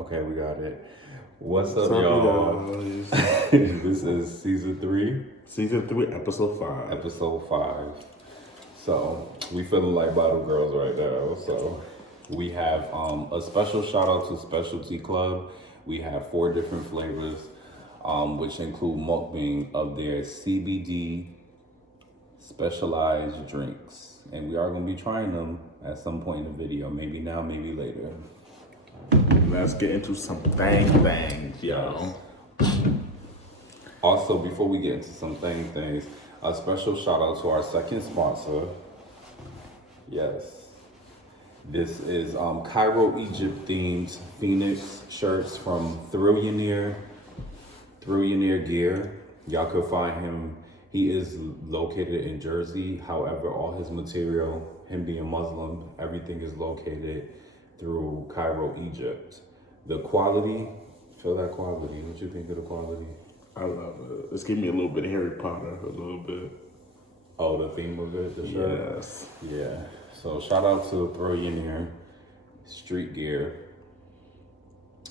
Okay, we got it. What's What's up, up, y'all? you guys? This is season 3, Season 3, episode 5. episode 5. So we feeling like bottle girls right now. So we have a special shout out to Specialty Club. We have 4 different flavors, which include mukbang of their CBD specialized drinks, and we are gonna be trying them at some point in the video. Maybe now, maybe later. Let's get into some things, y'all. Also, before we get into some things, a special shout out to our second sponsor. Yes. This is Cairo, Egypt themed Phoenix shirts from Theheatincolorpodcast Gear. Y'all could find him. He is located in Jersey. However, all his material, him being Muslim, everything is located through Cairo, Egypt. The quality, feel that quality. What you think of the quality? I love it. It's giving me a little bit of Harry Potter, a little bit. Oh, the theme of it, the shirt? Yes. Yeah. So shout out to Theheatincolorpodcast Street Gear.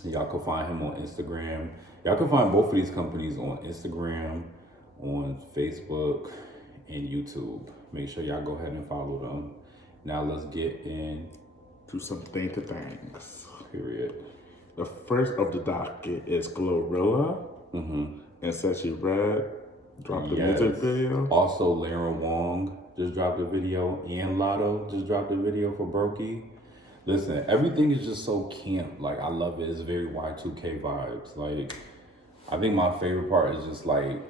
Y'all can find him on Instagram. Y'all can find both of these companies on Instagram, on Facebook, and YouTube. Make sure y'all go ahead and follow them. Now let's get in. To some things. Period. The first of the docket is Glorilla and Sachi Red dropped the music video. Also, Lara Wong just dropped a video, and Lotto just dropped a video for Brokey. Listen, everything is just so camp. Like, I love it. It's very Y2K vibes. Like, I think my favorite part is just like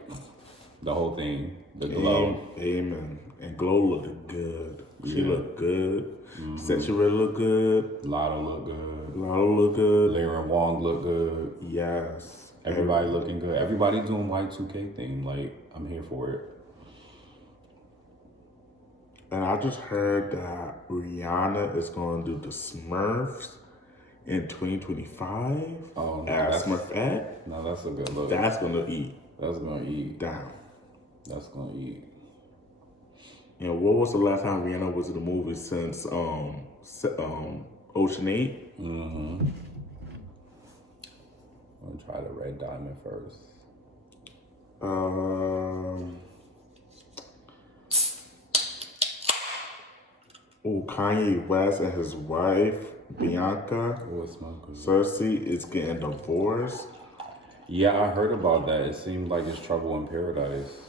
the whole thing, the glow. Amen. And Glow looked good. She looked good. Sachi Red looked good. Lotto look good. Lotto looked good. Lara Wong look good. Yes. Everybody looking good. Everybody doing Y2K thing. Like, I'm here for it. And I just heard that Rihanna is going to do the Smurfs in 2025 Oh, no, as Smurfette. No, that's a good look. That's going to eat That's gonna eat. down. That's gonna eat. And what was the last time Rihanna was in a movie since Ocean 8? I'm gonna try the Red Diamond first. Kanye West and his wife, Bianca What's my good? Cersei, is getting divorced. Yeah, I heard about that. It seemed like it's trouble in paradise.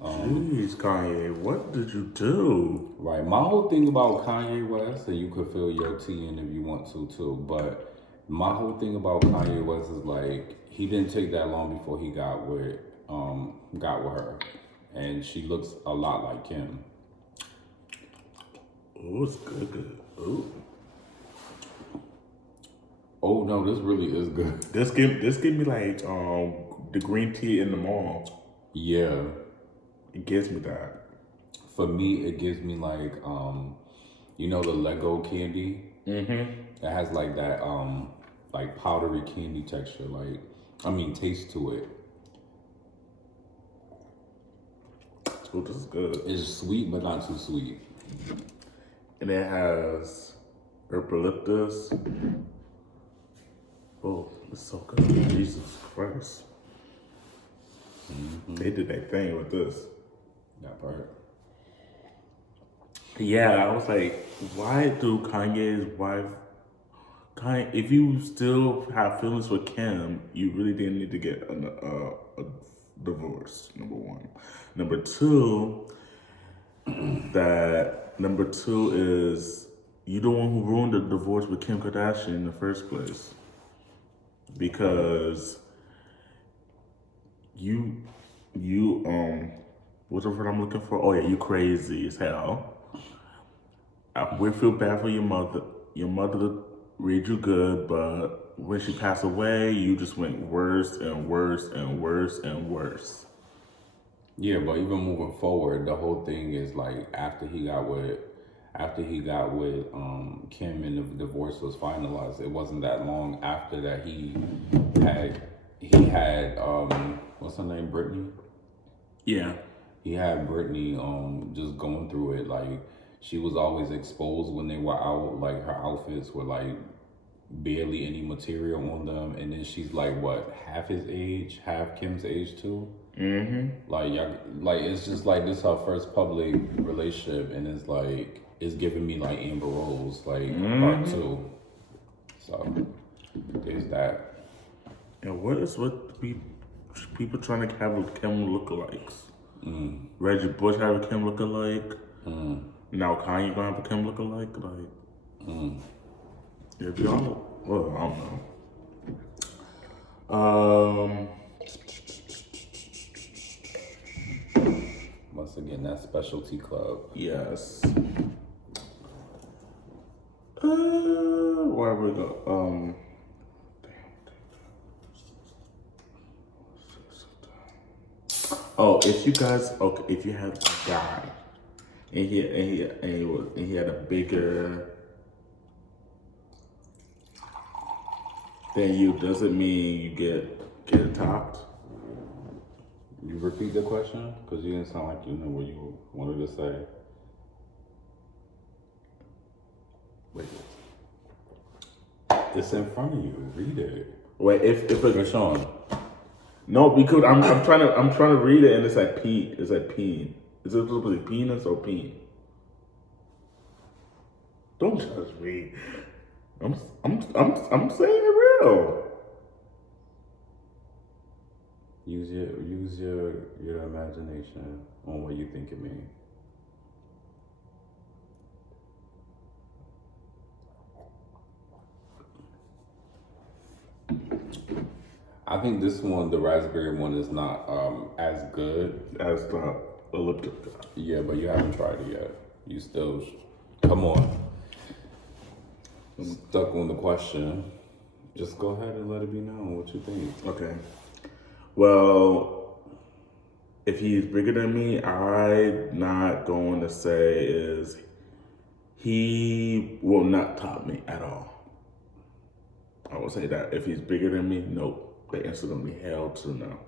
Jeez, Kanye, what did you do? Right. My whole thing about Kanye West, and you could fill your tea in if you want to too, but my whole thing about Kanye West is like he didn't take that long before he got with her, and she looks a lot like him. Oh, it's good. Ooh. Oh no, this really is good. This give me like the green tea in the mall. Yeah. It gives me that. For me, it gives me like you know the Lego candy. It has like that like powdery candy texture, taste to it. Oh, this is good. It's sweet, but not too sweet. And it has eucalyptus. Oh, it's so good. Jesus Christ. They did their thing with this. That part. Yeah, I was like, why do Kanye's wife... if you still have feelings for Kim, you really didn't need to get a divorce, number one. Number two is you the one who ruined the divorce with Kim Kardashian in the first place. Because you what's the word I'm looking for? Oh yeah, you crazy as hell. We feel bad for your mother. Your mother raised you good, but when she passed away, you just went worse and worse and worse and worse. Yeah, but even moving forward, the whole thing is like after he got with Kim and the divorce was finalized, it wasn't that long after that he had what's her name, Brittany? Yeah. He had Brittany just going through it. Like she was always exposed when they were out, like her outfits were like barely any material on them, and then she's like what, half his age, half Kim's age too. Like y'all, like it's just like this her first public relationship, and it's like it's giving me like Amber Rose, like part two. So there's that. And what is with people trying to have Kim lookalikes? Reggie Bush have a Kim lookalike. Now Kanye gonna have a Kim lookalike. Like, if y'all, well, I don't know. Once again, that specialty club. Yes. Where we go? Oh, if you guys, okay, if you have a guy, and he had a bigger than you, doesn't mean you get topped. You repeat the question? Because you didn't sound like you knew what you wanted to say. Wait. It's in front of you. Read it. Wait, if a Sean. no, because I'm trying to read it and it's like peen. It's like peen. Is it supposed to be penis or peen? Don't judge me. I'm saying it real. Use your imagination on what you think it means. I think this one, the raspberry one, is not as good As the elliptic. Yeah, but you haven't tried it yet. You still, come on. Stuck on the question. Just go ahead and let it be known what you think. Okay. Well, if he's bigger than me, I'm not going to say is he will not top me at all. I will say that if he's bigger than me, nope. The answer is going to be hell to no.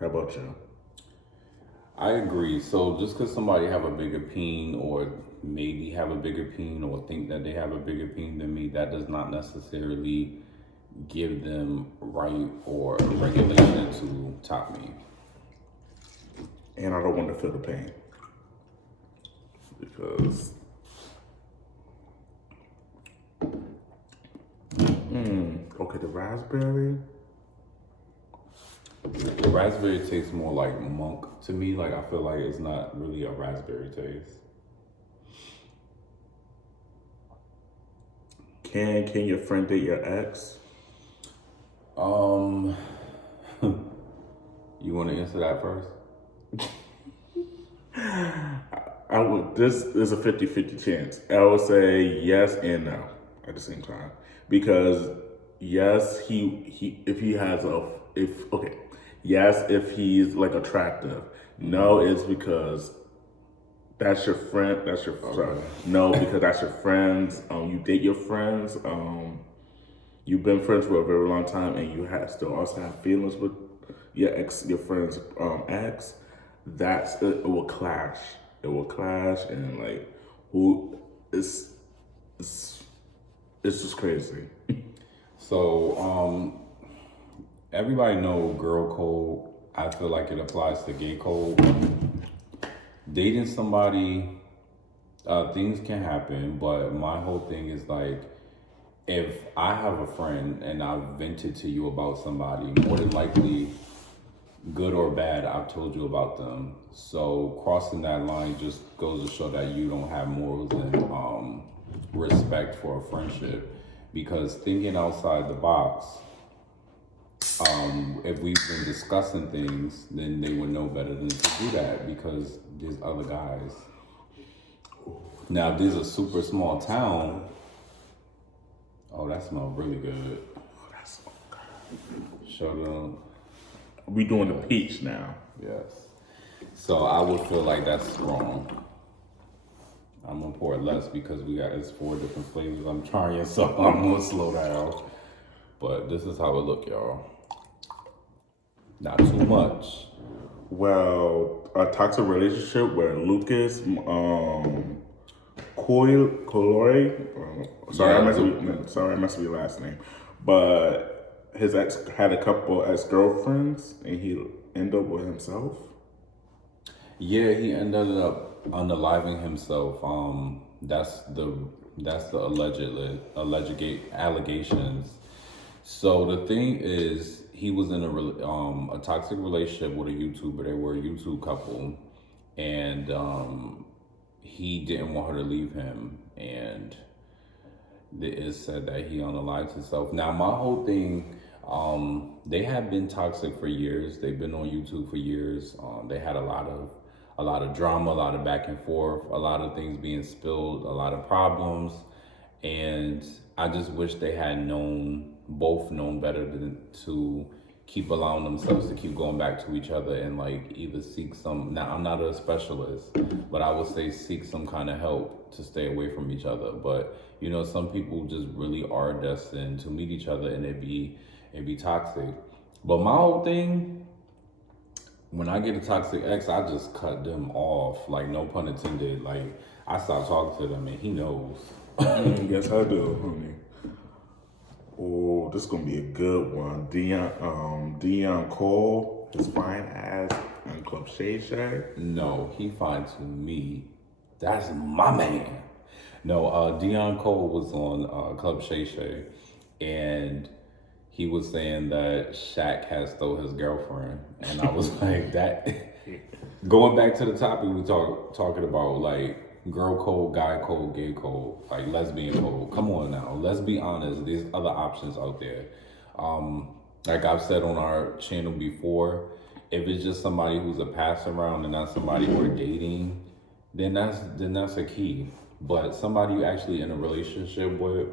How about you? I agree. So just because somebody have a bigger peen or maybe have a bigger peen or think that they have a bigger peen than me, that does not necessarily give them right or regulation to top me. And I don't want to feel the pain. Because okay, the raspberry. The raspberry tastes more like monk to me. Like I feel like it's not really a raspberry taste. Can your friend date your ex? You want to answer that first? I would. This is a 50-50 chance. I would say yes and no at the same time, because yes, if he's like attractive. No, it's because that's your friend. No, because that's your friends. You date your friends. You've been friends for a very long time, and you still also have feelings with your friend's ex. It will clash. It will clash, and like, it's just crazy. So, everybody know girl code. I feel like it applies to gay code. Dating somebody, things can happen, but my whole thing is like, if I have a friend and I've vented to you about somebody, more than likely, good or bad, I've told you about them. So crossing that line just goes to show that you don't have morals and respect for a friendship. Because thinking outside the box, if we've been discussing things, then they would know better than to do that because there's other guys. Now, if there's a super small town, oh, that smells really good. That's so good. Show them. We doing the peach now. Yes. So I would feel like that's wrong. I'm gonna pour less because it's 4 different flavors I'm trying, so I'm gonna slow down. But this is how it look, y'all. Not too much. Well, a toxic relationship where Lucas Sorry, Yeah, I messed with your last name. But his ex had a couple ex-girlfriends, and he ended up with himself. yeah, he ended up unaliving himself. That's the alleged allegations. So the thing is, he was in a toxic relationship with a YouTuber. They were a YouTube couple, and he didn't want her to leave him, and it is said that he unalived himself. Now, my whole thing, they have been toxic for years. They've been on YouTube for years. They had a lot of drama, a lot of back and forth, a lot of things being spilled, a lot of problems, and I just wish they had both known better than to keep allowing themselves to keep going back to each other and like either seek some. Now, I'm not a specialist, but I would say seek some kind of help to stay away from each other. But you know, some people just really are destined to meet each other and it be toxic. But my whole thing, when I get a toxic ex, I just cut them off. Like, no pun intended. Like, I stop talking to them and he knows. Yes, I do, honey. Oh, this is gonna be a good one. Dion Cole, his fine ass and Club Shay Shay. No, he fine to me. That's my man. No, Dion Cole was on Club Shay Shay, and he was saying that Shaq has stole his girlfriend, and I was like, that. Going back to the topic we talking about, like girl code, guy code, gay code, like lesbian code. Come on now, let's be honest. There's other options out there. Like I've said on our channel before, if it's just somebody who's a pass around and not somebody we're dating, then that's a key. But somebody you actually in a relationship with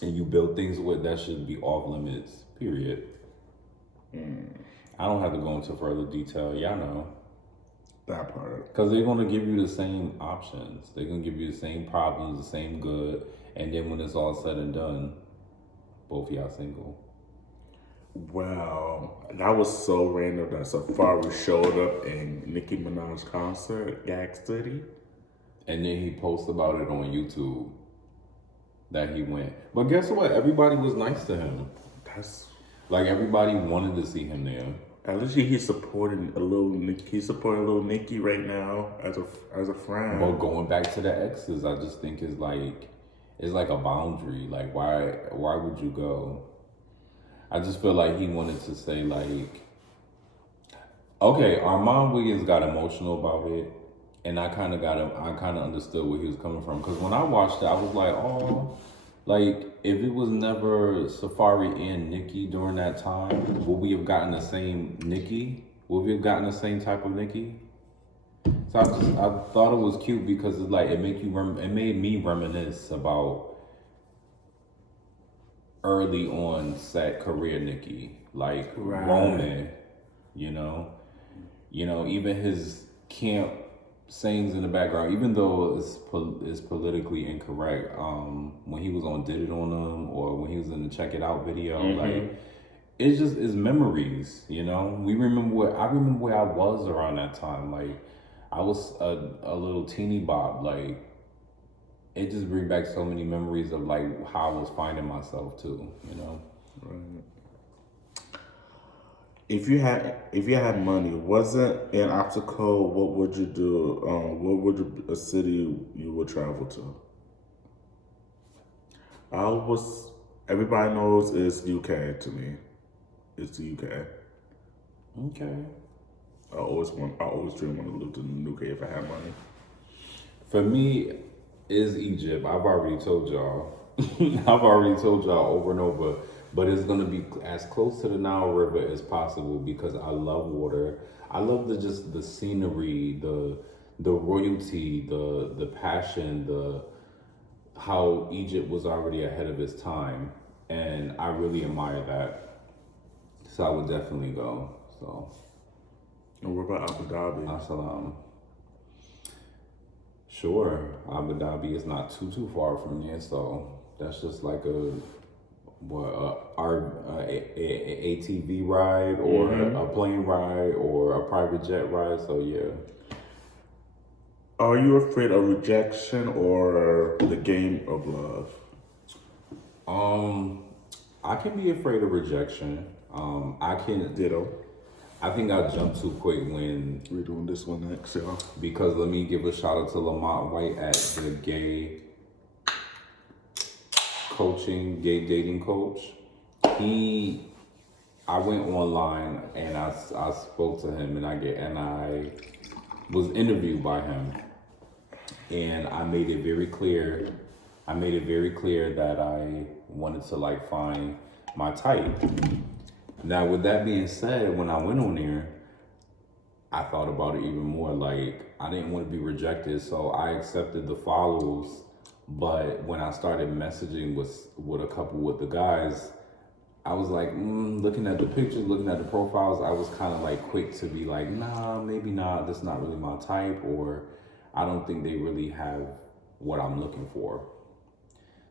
and you build things with, that should be off limits, period. I don't have to go into further detail. Y'all know. That part. Because they're going to give you the same options. They're going to give you the same problems, the same good. And then when it's all said and done, both y'all single. Wow, that was so random that Safari showed up in Nicki Minaj's concert, Gag City. And then he posted about it on YouTube that he went. But guess what? Everybody was nice to him. That's like everybody wanted to see him there. At least he's supporting a little Nicki. He's supporting a little Nicki right now as a friend. But going back to the exes, I just think it's like a boundary. Like why would you go? I just feel like he wanted to say like, okay, Armand Wiggins got emotional about it. And I kind of understood where he was coming from. Because when I watched it, I was like, oh, like, if it was never Safari and Nicki during that time, would we have gotten the same Nicki? Would we have gotten the same type of Nicki? So I thought it was cute because it's like, it made me reminisce about early on set career Nicki. Like, right. Roman, you know, even his camp sayings in the background, even though it's politically incorrect, when he was on Did It On Them or when he was in the Check It Out video, like it's memories, you know. I remember where I was around that time. Like I was a little teeny bop. Like it just brings back so many memories of like how I was finding myself too, you know. Right. If you had money, wasn't an obstacle, what would you do? What would a city you would travel to? Everybody knows it's UK to me. It's the UK. Okay. I always dream want to live in the UK if I had money. For me, is Egypt. I've already told y'all. Over and over. But it's gonna be as close to the Nile River as possible because I love water. I love the scenery, the royalty, the passion, how Egypt was already ahead of its time, and I really admire that. So I would definitely go. So. And what about Abu Dhabi? As-salam. Sure, Abu Dhabi is not too far from there, so that's just like a ATV ride or a plane ride or a private jet ride. So yeah. Are you afraid of rejection or the game of love? I can be afraid of rejection. I can. Ditto. I think I jumped too quick when We're doing this one next, y'all. because let me give a shout out to Lamont White at the gay dating coach. I went online and I spoke to him and I was interviewed by him, and I made it very clear. That I wanted to like find my type. Now, with that being said, when I went on there, I thought about it even more. Like, I didn't want to be rejected, so I accepted the follows. But when I started messaging with a couple with the guys, I was like, looking at the pictures, looking at the profiles, I was kind of like quick to be like, nah, maybe not. That's not really my type, or I don't think they really have what I'm looking for.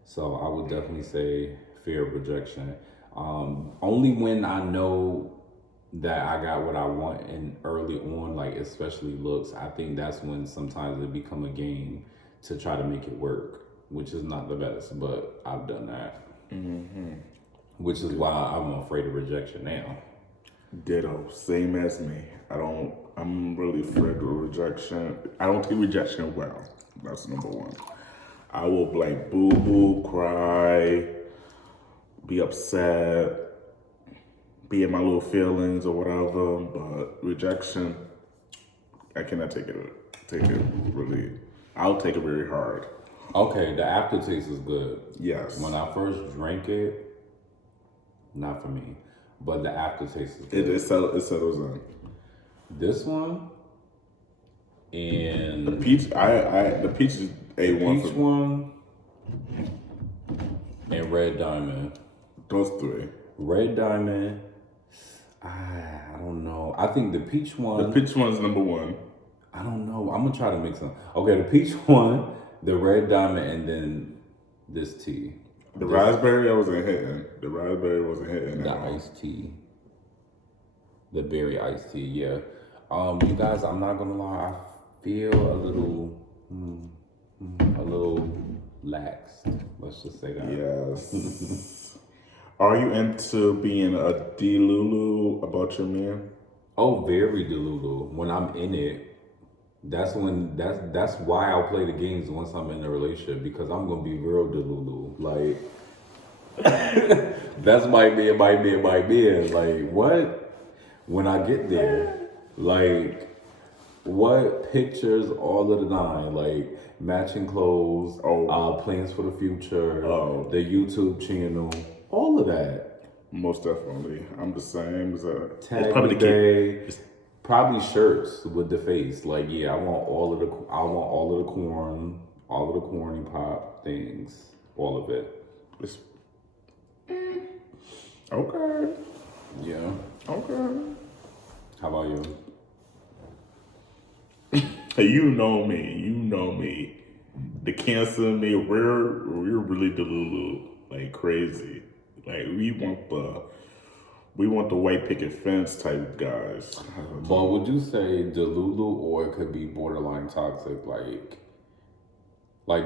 So I would definitely say fear of rejection. Only when I know that I got what I want and early on, like especially looks, I think that's when sometimes it become a game to try to make it work, which is not the best, but I've done that. Which is why I'm afraid of rejection now. Ditto. Same as me. I'm really afraid of rejection. I don't take rejection well. That's number one. I will like boo-hoo, cry, be upset, be in my little feelings or whatever, but rejection, I cannot take it really, I'll take it very hard. Okay, the aftertaste is good. Yes. When I first drank it, not for me, but the aftertaste is good. It settles in. This one and The peach, the peach is A1 peach for me. one and red diamond. Those three. Red diamond, I don't know. I think the peach one. The peach one's number one. I don't know. I'm gonna try to mix them. Okay, the peach one, the red diamond, and then this tea. The raspberry, I wasn't hitting. The raspberry wasn't hitting. The iced tea. The berry iced tea, yeah. You guys, I'm not gonna lie, I feel a little laxed. Let's just say that. Yes. Are you into being a delulu about your man? Oh, very delulu. When I'm in it, that's why I'll play the games once I'm in a relationship, because I'm gonna be real delulu. Like that's my man. Like what? When I get there, like what pictures, all of the nine, like matching clothes, plans for the future, the YouTube channel, all of that. Most definitely. I'm the same as Tag probably day, probably shirts with the face. Like, yeah, I want all of the corn, all of the corny pop things, all of it. Okay. Yeah. Okay. How about you? You know me. The Cancer in me, we're really delulu, like crazy. Like we want the white picket fence type guys. But would you say delulu, or it could be borderline toxic? Like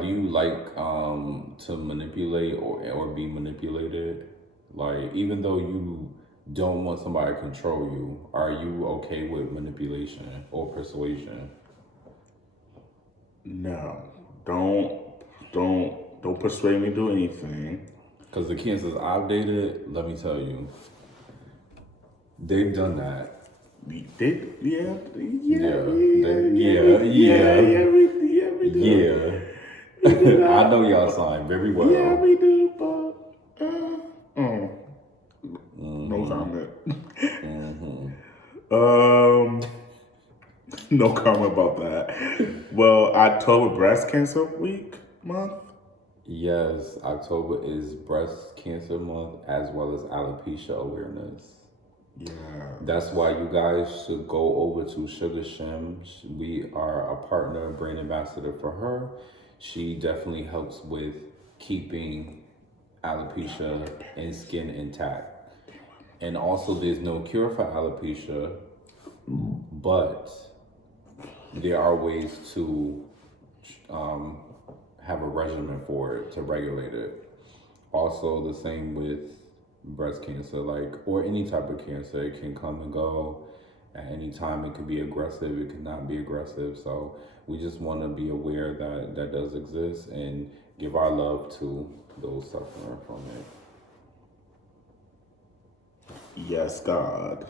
do you like to manipulate or be manipulated? Like, even though you don't want somebody to control you, are you okay with manipulation or persuasion? No, don't persuade me to do anything. Because the Kansas I've dated, let me tell you, they've done that. We do. I know y'all sign very well. Yeah, we do, but no comment. No comment about that. Well, October Breast Cancer Month. Yes, October is Breast Cancer Month as well as alopecia awareness. Yeah. That's why you guys should go over to Sugar Shim. We are a partner, brand ambassador for her. She definitely helps with keeping alopecia and skin intact. And also, there's no cure for alopecia, but there are ways to regimen for it to regulate it. Also, the same with breast cancer, like, or any type of cancer. It can come and go at any time. It could be aggressive, it could not be aggressive. So we just want to be aware that that does exist and give our love to those suffering from it. Yes, God.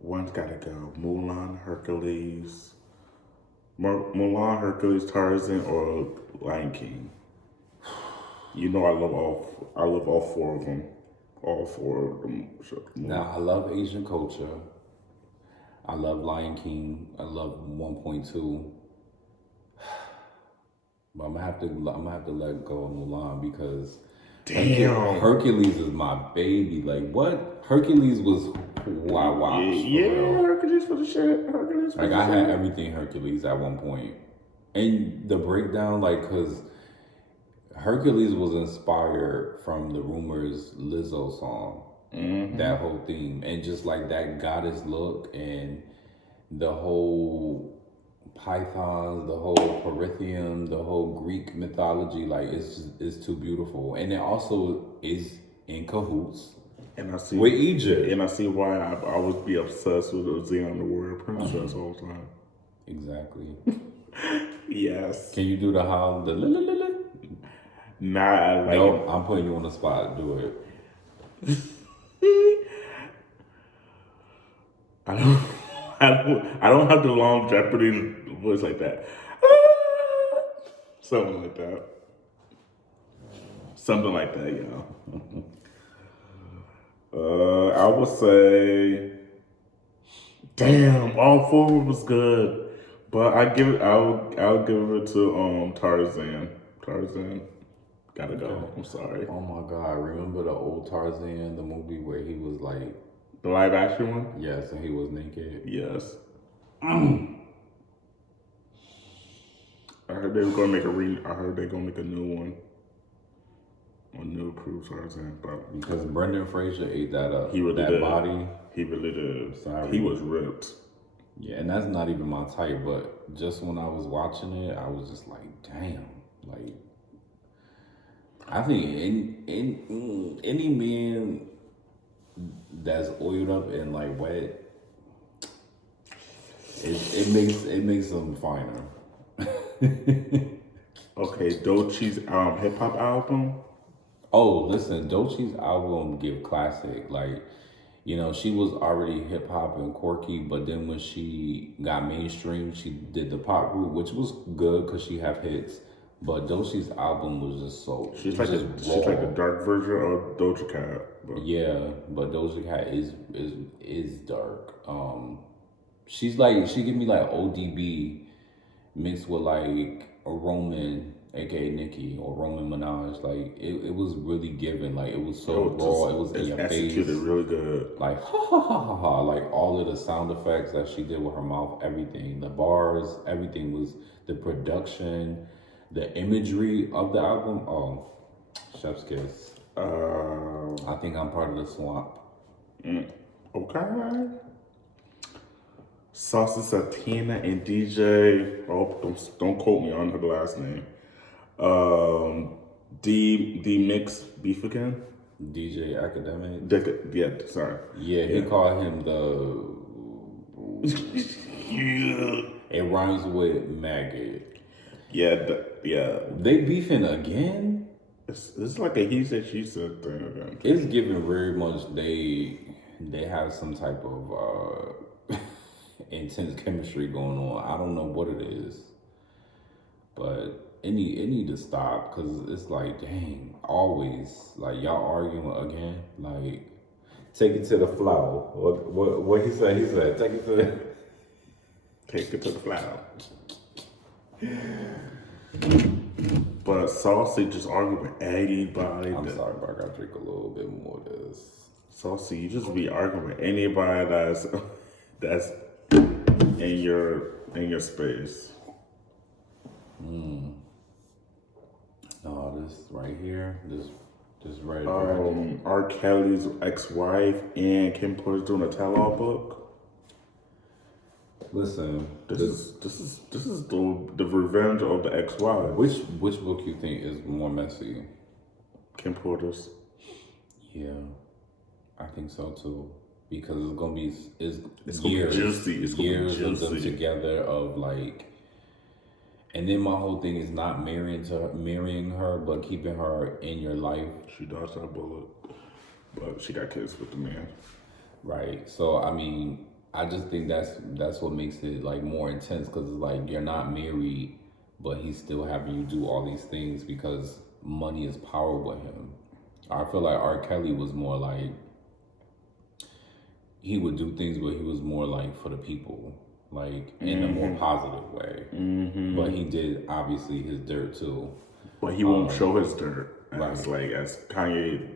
One's gotta go. Mulan, Hercules, Tarzan, or Lion King. You know I love all four of them. All four of them. Now, I love Asian culture. I love Lion King. I love 1.2. But I'm gonna have to let go of Mulan because Damn. Hercules is my baby. Like, what? Hercules was wow. Yeah, Hercules for the shit. Hercules for like, the I shit. had everything Hercules at one point. And the breakdown, like, because Hercules was inspired from the Rumors Lizzo song. Mm-hmm. That whole theme. And just like that goddess look and the whole pythons, the whole Perithium, the whole Greek mythology, like it's too beautiful. And it also is in cahoots And I see with Egypt. And I see why I always be obsessed with Xeon the Warrior Princess all the time. Exactly. Yes. Can you do the how the Nah, I like No, I'm putting you on the spot. Do it. I don't have the long Jeopardy voice like that. Something like that. Something like that, you know. I would say, damn, all four was good, but I'll give it to Tarzan. Tarzan, gotta go. I'm sorry. Oh my God! Remember the old Tarzan, the movie where he was like, The live action one? yes, and he was naked. Yes. I heard they were gonna make I heard they're gonna make a new one. A new approved Tarzan, but Because Brendan Fraser ate that up. he really that did. body. He really did. Sorry. He was ripped. Yeah, and that's not even my type. But just when I was watching it, I was just like, damn. Like, I think any man that's oiled up and like wet, it makes them finer. Okay, Doechie's hip hop album. Oh, listen, Doechie's album give classic. Like, you know, she was already hip hop and quirky, but then when she got mainstream, she did the pop route, which was good because she have hits. But Doechie's album was just so She's like the dark version of Doja Cat. But. Yeah, but Doja Cat is dark. She give me like ODB mixed with like a Roman, aka Nicki, or Roman Minaj. Like it was really given. Like it was so raw. It was in your face. Executed really good. Like ha ha ha ha ha. Like all of the sound effects that she did with her mouth, everything, the bars, everything was the production, the imagery of the album. Oh, chef's kiss. I think I'm part of the swamp. Okay. Saucy Satina and DJ. Oh, don't quote me on her last name. D Mix Beef again. DJ Academic. Yeah, sorry. Yeah, he called him the. It rhymes with maggot. Yeah. They beefing again. It's like a he said she said thing again. It's giving very much they have some type of intense chemistry going on. I don't know what it is, but it need to stop because it's like, dang, always like y'all arguing again. Like, take it to the flow. What he said? He said, take it to the flow. But Saucy just argue with anybody. I'm sorry, but I gotta drink a little bit more of this. Saucy, you just be arguing with anybody that's in your space. No, this right here, this right. R. Kelly's ex-wife and Kim Porter's doing a tell-all book. Listen, This is the revenge of the ex-wives. which book you think is more messy? Kim Porter's. Yeah, I think so too. Because it's gonna be It's years, gonna be juicy. It's gonna be years of them juicy. together of like, and then my whole thing is not marrying her, but keeping her in your life. She dodged that bullet, but she got kids with the man. Right. So I mean, I just think that's what makes it like more intense because it's like you're not married, but he's still having you do all these things because money is power with him. I feel like R. Kelly was more like he would do things, but he was more like for the people, like in a more positive way. But he did obviously his dirt too. But he won't show his dirt as Right. as Kanye.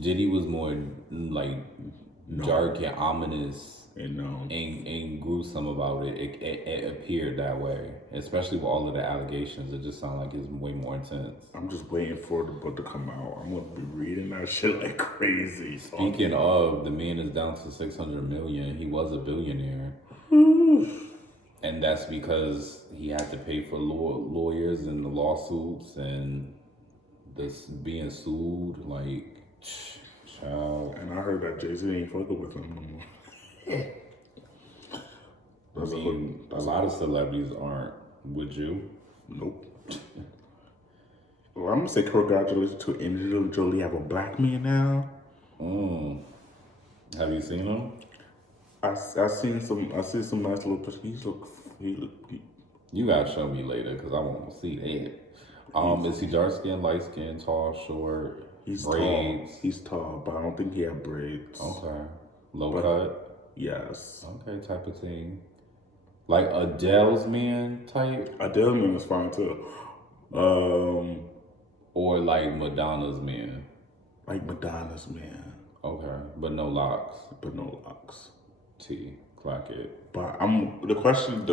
Diddy was more like dark and ominous. And gruesome about it. It appeared that way, especially with all of the allegations. It just sounded like it's way more intense. I'm just waiting for the book to come out. I'm gonna be reading that shit like crazy. Speaking of, the man is down to 600 million. He was a billionaire, and that's because he had to pay for lawyers and the lawsuits and this being sued. Like, child. And I heard that Jay-Z ain't fucking with him no more. I mean, a lot of celebrities aren't. Would you? Nope. Well, I'm gonna say congratulations to Angelina Jolie. Have a black man now. Have you seen him? I seen some nice little pictures. You gotta show me later because I want to see that. Is he dark skin, light skin, tall, short? He's braids? tall. He's tall, but I don't think he had braids. Okay. Low cut? Yes. Okay, type of thing. Like Adele's man type? Adele man was fine too. Or like Madonna's man? Like Madonna's man. Okay, but no locks. But no locks. Clock it. But the question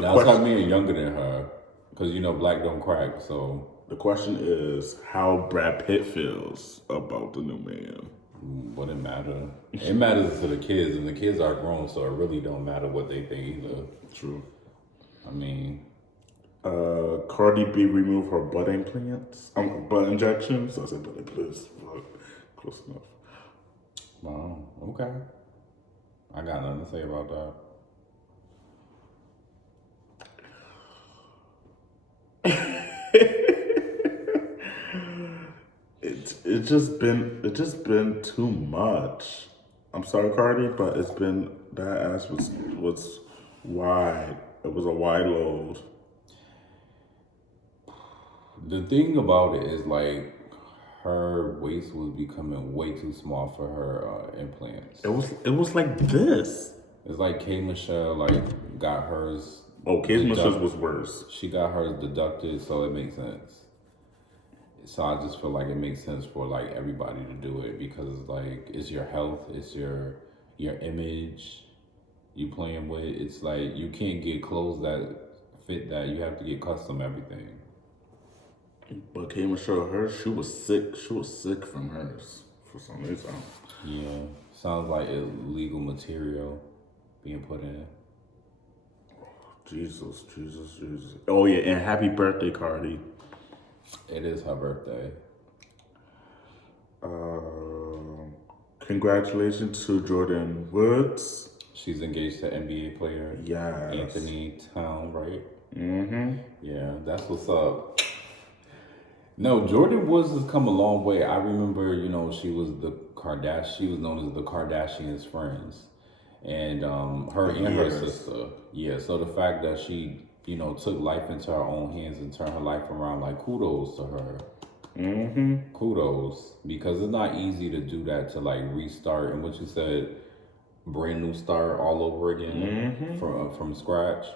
me younger than her. Because you know black don't crack, so. The question is how Brad Pitt feels about the new man. What it matter? It matters to the kids, and the kids are grown, so it really don't matter what they think either. True. I mean, Cardi B removed her butt implants, butt injections. I said butt implants, but close enough. Wow. Okay. I got nothing to say about that. It's just been too much. I'm sorry, Cardi, but it's been that ass was wide. It was a wide load. The thing about it is like her waist was becoming way too small for her implants. It was like this. It's like K Michelle like got hers. Oh, K Michelle's was worse. She got hers deducted, so it makes sense. So I just feel like it makes sense for like everybody to do it because like it's your health, it's your image you playing with. It's like you can't get clothes that fit that. You have to get custom everything. But K Michelle, she was sick. She was sick from hers for some reason. Yeah, sounds like illegal material being put in. Jesus. Oh yeah, and happy birthday, Cardi. It is her birthday. Congratulations to Jordan Woods. She's engaged to NBA player. Yes. Anthony Town, right? Mm-hmm. Yeah, that's what's up. No, Jordan Woods has come a long way. I remember, she was she was known as the Kardashians' friends. And her and her sister. Yeah, so the fact that she, took life into her own hands and turned her life around, like, kudos to her. Mm-hmm. Kudos. Because it's not easy to do that, to, like, restart. And what you said, brand new start all over again from scratch.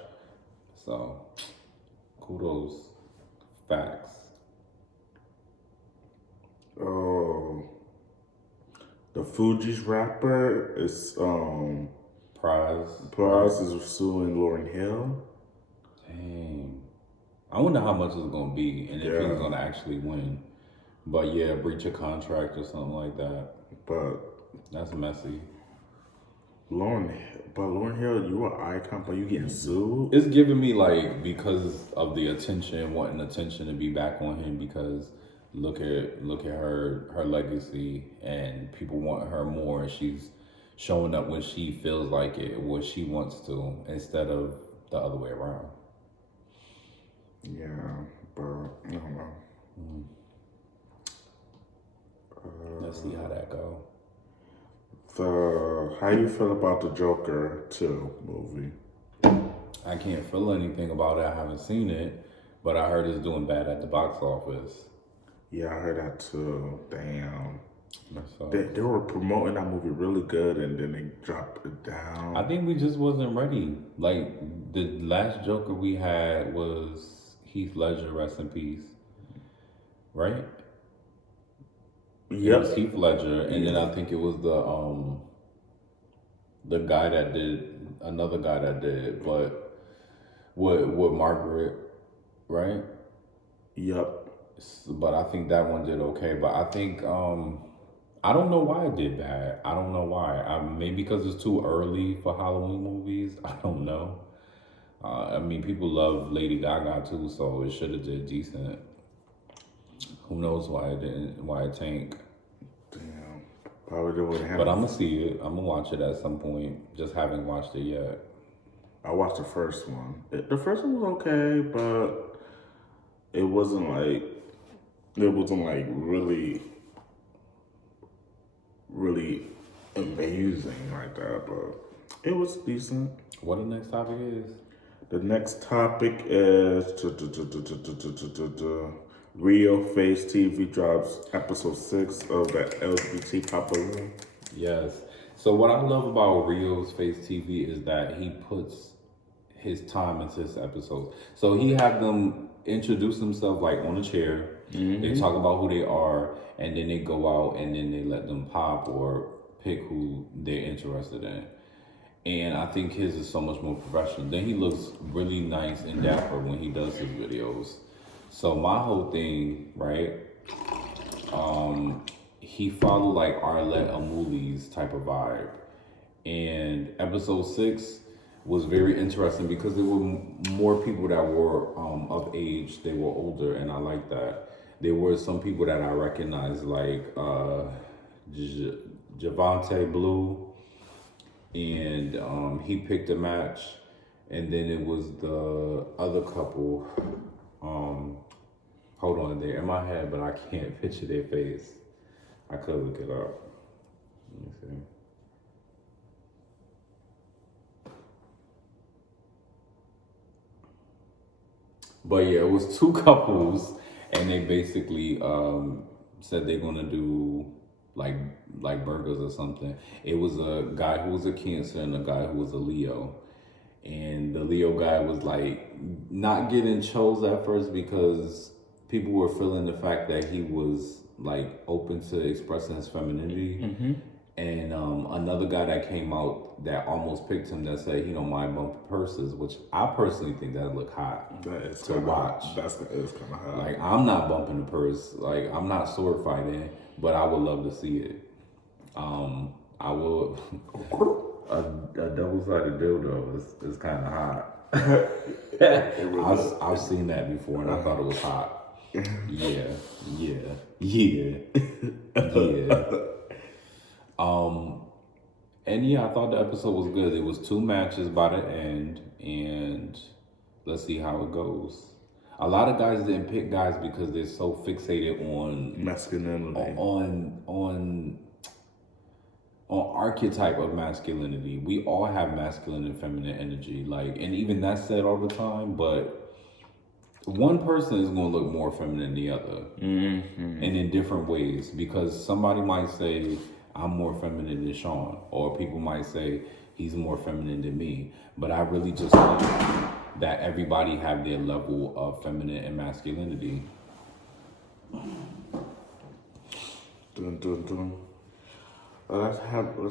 So, kudos. Facts. Oh. The Fugees rapper is, Prize is suing Lauryn Hill. Dang. I wonder how much it's going to be and if he's going to actually win. But yeah, breach of contract or something like that. But that's messy. Lauren Hill, you an icon, but you getting sued? It's giving me like because of the attention, wanting attention to be back on him because look at her legacy and people want her more and she's showing up when she feels like it, what she wants to, instead of the other way around. Yeah, but I don't know. Let's see how that go. How you feel about the Joker 2 movie? I can't feel anything about it. I haven't seen it, but I heard it's doing bad at the box office. Yeah, I heard that too. Damn. So, They were promoting that movie really good and then they dropped it down. I think we just wasn't ready. Like, the last Joker we had was Heath Ledger, rest in peace. Right? Yep. It was Heath Ledger, and then I think it was the guy that did, another guy that did, but with Margaret, right? Yep. But I think that one did okay. But I think I don't know why it did bad. I don't know why. Maybe because it's too early for Halloween movies. I don't know. I mean, people love Lady Gaga too, so it should have did decent. Who knows why it didn't? Why it tanked? Damn. Probably they wouldn't have. But I'm gonna see it. I'm gonna watch it at some point. Just haven't watched it yet. I watched the first one. The first one was okay, but it wasn't like really amazing like that. But it was decent. What the next topic is? The next topic is Real Face TV drops episode 6 of the LGBT popular. Yes. So what I love about Rio's Face TV is that he puts his time into his episodes. So he have them introduce themselves like on a chair. Mm-hmm. They talk about who they are, and then they go out and then they let them pop or pick who they're interested in. And I think his is so much more professional. Then he looks really nice and dapper when he does his videos. So my whole thing, right? He followed like Arlette Amuli's type of vibe, and episode 6 was very interesting because there were more people that were of age. They were older, and I like that. There were some people that I recognized, like Javante Blue, and he picked a match, and then it was the other couple. Hold on, they're in my head, but I can't picture their face. I could look it up. Let me see. But yeah, it was two couples, and they basically said they're gonna do like burgers or something. It was a guy who was a Cancer and a guy who was a Leo. And the Leo guy was like not getting chose at first because people were feeling the fact that he was like open to expressing his femininity. Mm-hmm. And another guy that came out that almost picked him that said he don't mind bumping purses, which I personally think that look hot to watch. That is kind of hot. Like, I'm not bumping the purse. Like, I'm not sword fighting, but I would love to see it. I would. A double-sided dildo is kind of hot. I've seen that before, and I thought it was hot. Yeah. And yeah, I thought the episode was good. It was 2 matches by the end, and let's see how it goes. A lot of guys didn't pick guys because they're so fixated on masculinity, on archetype of masculinity. We all have masculine and feminine energy, like, and even that's said all the time, but one person is going to look more feminine than the other, and in different ways, because somebody might say, I'm more feminine than Sean, or people might say he's more feminine than me. But I really just think that everybody have their level of feminine and masculinity. Dun, dun, dun. Let's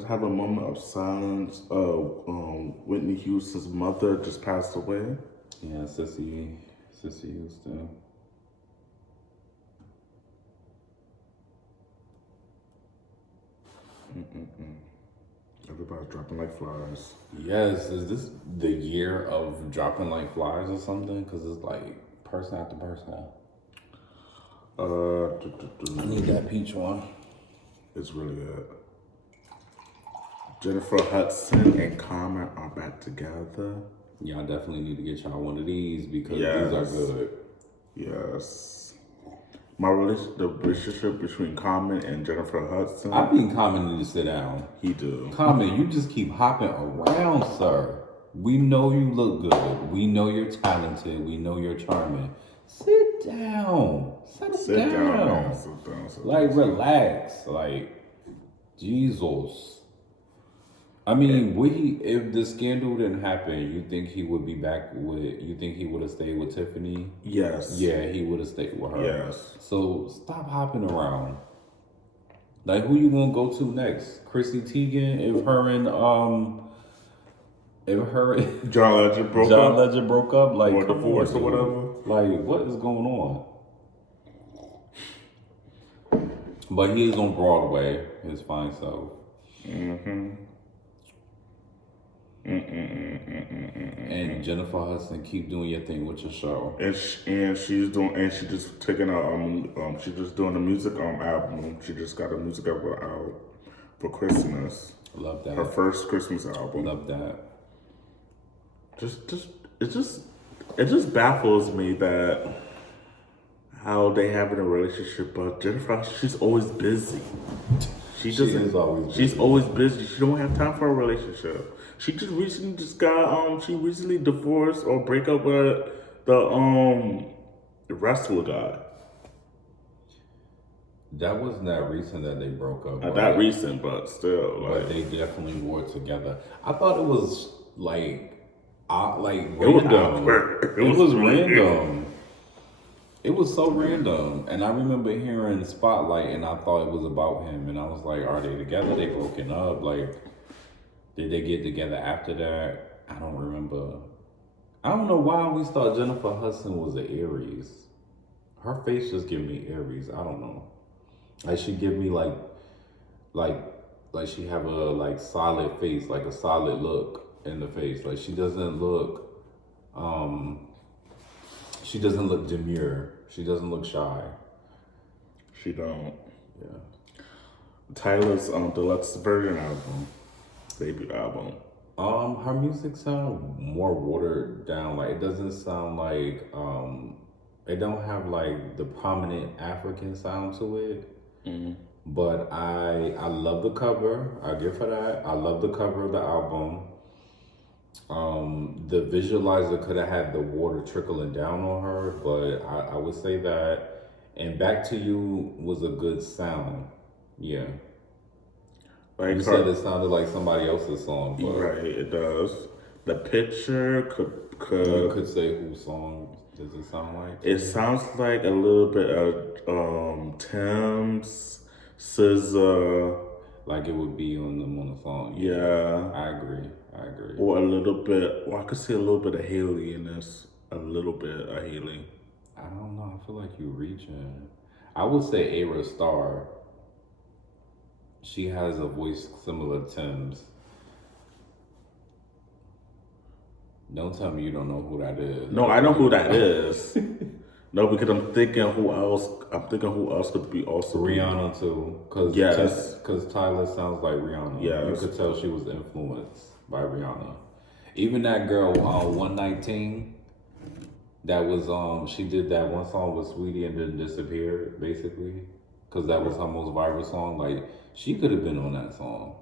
have a moment of silence. Whitney Houston's mother just passed away. Yeah, Sissy Houston. Everybody's dropping like flies. Yes, is this the year of dropping like flies or something? Because it's like person after person. I need that peach one. It's really good. Jennifer Hudson and Carmen are back together. Y'all definitely need to get y'all one of these because these Yes. are good. Yes. The relationship between Carmen and Jennifer Hudson. I think Carmen need to sit down. He do. Carmen, you just keep hopping around, sir. We know you look good. We know you're talented. We know you're charming. Sit down. Sit down. Man. Sit down. Like, relax. Like, Jesus. I mean, would he, if the scandal didn't happen, you think he would be back with, you think he would have stayed with Tiffany? Yes. Yeah, he would have stayed with her. Yes. So stop hopping around. Like, who you gonna go to next? Chrissy Teigen? If John Legend broke up? like, or come divorced on, or dude. whatever? Like, what is going on? But he is on Broadway, his fine self. And Jennifer Hudson, keep doing your thing with your show. And she's just taking she's just doing a music album. She just got a music album out for Christmas. Love that. Her first Christmas album. Love that. It just baffles me that how they have in a relationship, but Jennifer, she's always busy. She's always busy. She don't have time for a relationship. She recently divorced or break up with the wrestler guy. That wasn't that recent that they broke up. Not that recent, but still. But they definitely were together. I thought it was like random. It was random. It was so random. And I remember hearing Spotlight and I thought it was about him. And I was like, are they together? They broken up? Like, did they get together after that? I don't remember. I don't know why I always thought Jennifer Hudson was an Aries. Her face just give me Aries. I don't know. Like she give me like she have a solid face, like a solid look in the face. Like she doesn't look demure. She doesn't look shy. She don't. Yeah. Tyler's deluxe version album, debut album. Her music sound more watered down. Like it doesn't sound like it don't have like the prominent African sound to it. Mm-hmm. But I love the cover. I give her that. I love the cover of the album. The visualizer could have had the water trickling down on her, but I would say that. And Back to You was a good sound. Yeah. Like you said, it sounded like somebody else's song. But right, it does. The picture could you could say whose song does it sound like? It sounds like a little bit of Tim's, SZA. Like it would be on the song. Yeah. I agree. Or a little bit, I could see a little bit of Haley in this. A little bit of Haley. I don't know. I feel like you're reaching. I would say Ayra Starr. She has a voice similar to Tim's. Don't tell me you don't know who that is. No, I know who that is. No, because I'm thinking who else could be also Rihanna too. Because Tyler sounds like Rihanna. Yes. You could tell she was influenced by Rihanna. Even that girl, 119, that was she did that one song with Sweetie and then disappeared, basically. Because that was her most viral song. Like, she could have been on that song.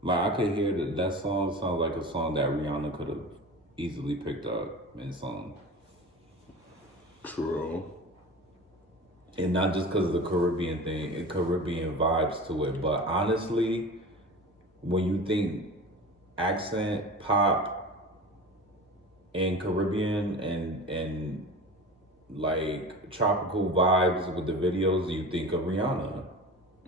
Like, I could hear that song sounds like a song that Rihanna could have easily picked up and sung. True. And not just because of the Caribbean thing, and Caribbean vibes to it, but honestly, when you think accent, pop, and Caribbean and like tropical vibes with the videos, you think of Rihanna.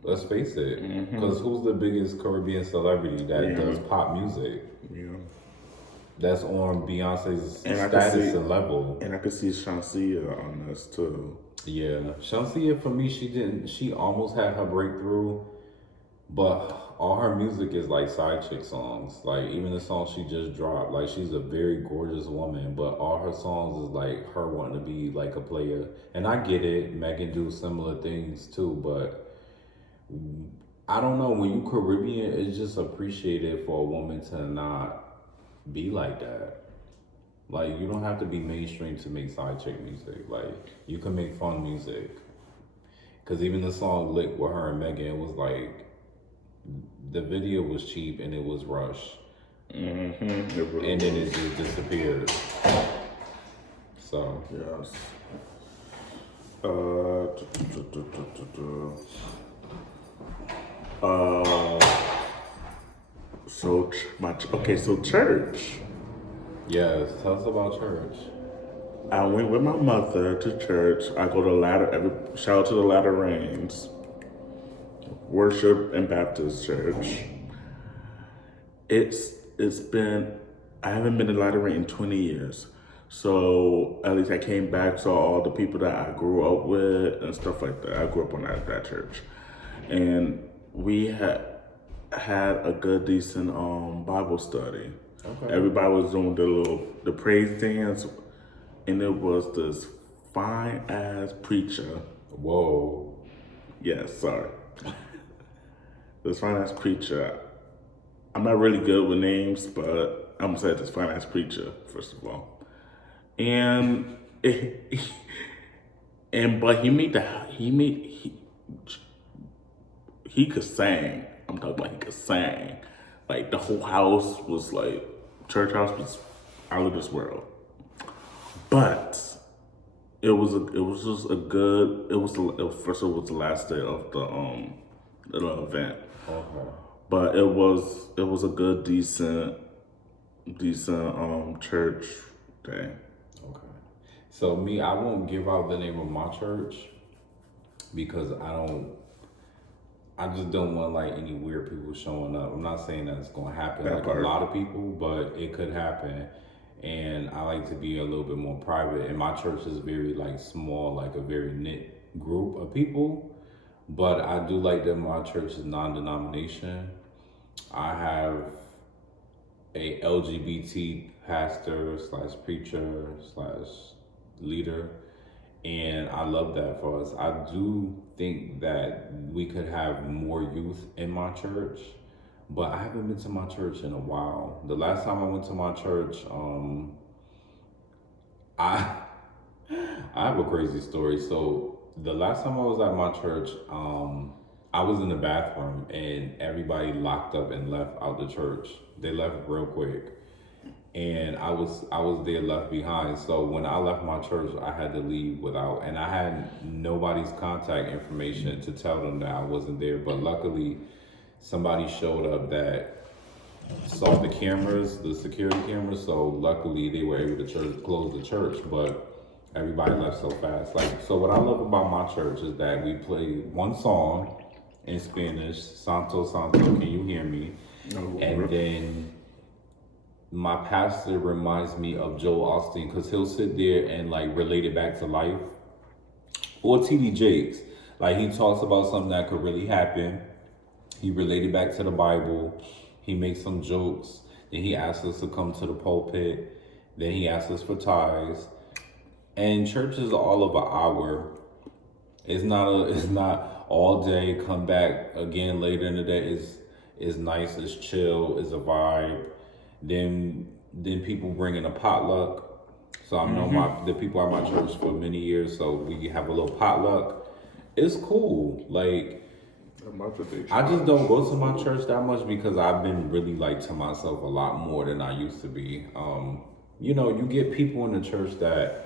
Let's face it. Because who's the biggest Caribbean celebrity that does pop music? Yeah. That's on Beyonce's status and level. And I could see Shansia on this too. Yeah. Shansia, for me, she almost had her breakthrough, but all her music is like side chick songs. Like even the song she just dropped, like she's a very gorgeous woman, but all her songs is like her wanting to be like a player. And I get it, Megan do similar things too, but I don't know, when you Caribbean, it's just appreciated for a woman to not be like that. Like you don't have to be mainstream to make side chick music. Like you can make fun music. Cause even the song "Lick" with her and Megan, it was like the video was cheap and it was rushed, and then it just disappeared. So yes. So church. yes, tell us about church. I went with my mother to church. I go to shout out to the Latter Rains Worship and Baptist Church. It's been, I haven't been to Latter Rain in 20 years. So at least I came back, saw all the people that I grew up with and stuff like that. I grew up on that church. And we had a good, decent Bible study. Okay. Everybody was doing the praise dance, and it was this fine ass preacher. Whoa. Yes, sorry. This fine ass preacher. I'm not really good with names, but I'm gonna say this fine ass preacher first of all. And but he could sing. I'm talking about he could sing. Like the whole house was like, church house was out of this world. But it was just a good. It was the last day of the event. Okay. But it was a good, decent church day. Okay. So me, I won't give out the name of my church because I just don't want like any weird people showing up. I'm not saying that it's gonna happen like a lot of people, but it could happen. And I like to be a little bit more private. And my church is very like small, like a very knit group of people. But I do like that my church is non-denomination. I have a LGBT pastor / preacher / leader. And I love that for us. I do think that we could have more youth in my church, but I haven't been to my church in a while. The last time I went to my church, I have a crazy story. So the last time I was at my church, I was in the bathroom and everybody locked up and left out the church. They left real quick. And I was there left behind. So when I left my church, I had to leave and I had nobody's contact information to tell them that I wasn't there. But luckily, somebody showed up that saw the cameras, the security cameras. So luckily, they were able to close the church. But everybody left so fast. So what I love about my church is that we play one song in Spanish, Santo, Santo, can you hear me? And then my pastor reminds me of Joel Austin because he'll sit there and like relate it back to life. Or TD Jakes. Like he talks about something that could really happen. He related back to the Bible. He makes some jokes. Then he asks us to come to the pulpit. Then he asks us for tithes. And church is all of an hour. It's not all day, come back again later in the day. It's nice, it's chill, it's a vibe. Then people bring in a potluck. So I know the people at my church for many years, so we have a little potluck. It's cool. Like I just don't go to my church that much because I've been really like to myself a lot more than I used to be. You get people in the church that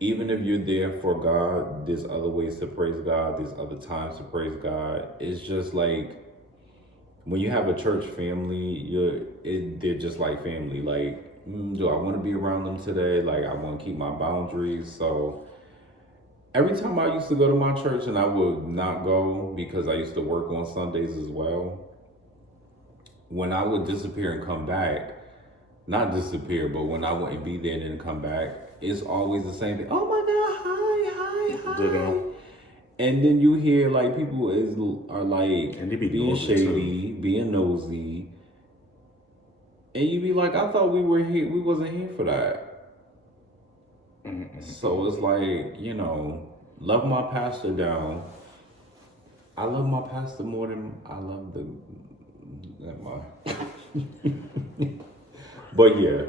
even if you're there for God, there's other ways to praise God, there's other times to praise God. It's just like when you have a church family, they're just like family. Like, do I want to be around them today? Like, I want to keep my boundaries. So every time I used to go to my church, and I would not go because I used to work on Sundays as well. When I would disappear and come back, not disappear, but when I wouldn't be there and then come back, it's always the same thing. Oh my God, hi. And then you hear like people are like And they be being nosy, shady, being nosy, and you be like, I thought we were here, we wasn't here for that. So it's like, you know, love my pastor down. I love my pastor more than I love my. But yeah,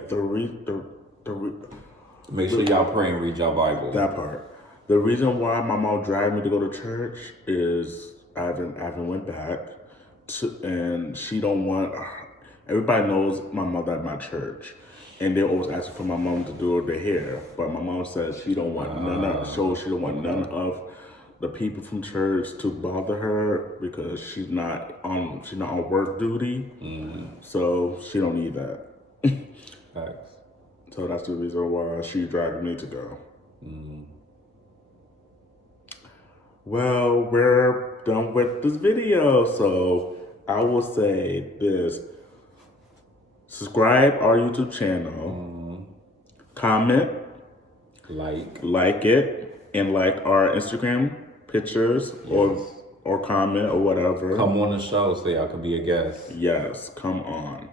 make sure y'all pray and read y'all Bible. That part. The reason why my mom dragged me to go to church is I haven't went back, and she don't want. Everybody knows my mother at my church, and they always asking for my mom to do their hair, but my mom says she don't want none of. So she don't want none of the people from church to bother her because she's not on work duty, so she don't need that. Facts. So that's the reason why she dragged me to go. Well, we're done with this video, so I will say this. Subscribe our YouTube channel, comment, like it, and like our Instagram pictures or comment or whatever. Come on the show so y'all can be a guest. Yes, come on.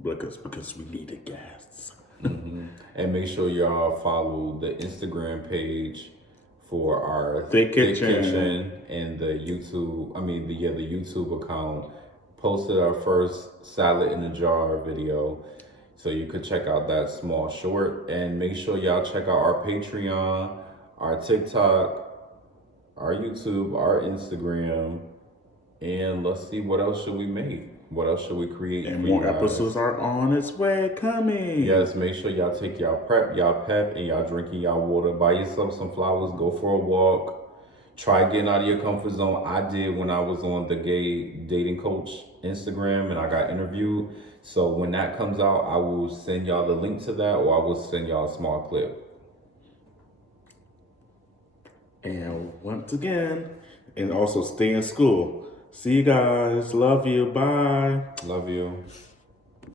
Because we need a guest. And make sure y'all follow the Instagram page for our Thick Kitchen and the YouTube. The YouTube account. Posted our first salad in a jar video, so you could check out that small short. And make sure y'all check out our Patreon, our TikTok, our YouTube, our Instagram, and let's see what else should we make. What else should we create? And more episodes are on its way coming. Yes, make sure y'all take y'all prep, y'all pep, and y'all drinking y'all water. Buy yourself some flowers. Go for a walk. Try getting out of your comfort zone. I did when I was on the Gay Dating Coach Instagram and I got interviewed. So when that comes out, I will send y'all the link to that, or I will send y'all a small clip. And once again, and also stay in school. See you guys. Love you. Bye. Love you.